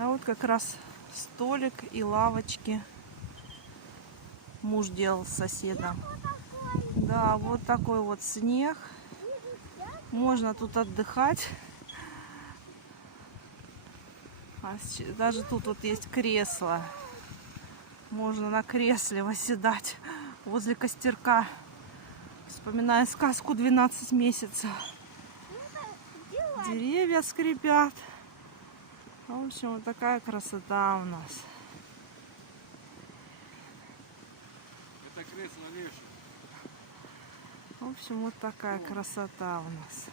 А вот как раз столик и лавочки муж делал с соседом. Да, вот такой вот снег. Можно тут отдыхать. Даже тут вот есть кресло. Можно на кресле восседать возле костерка. Вспоминая сказку «12 месяцев». Деревья скрипят. В общем, вот такая красота у нас. Это кресло лишь. В общем, вот такая красота у нас.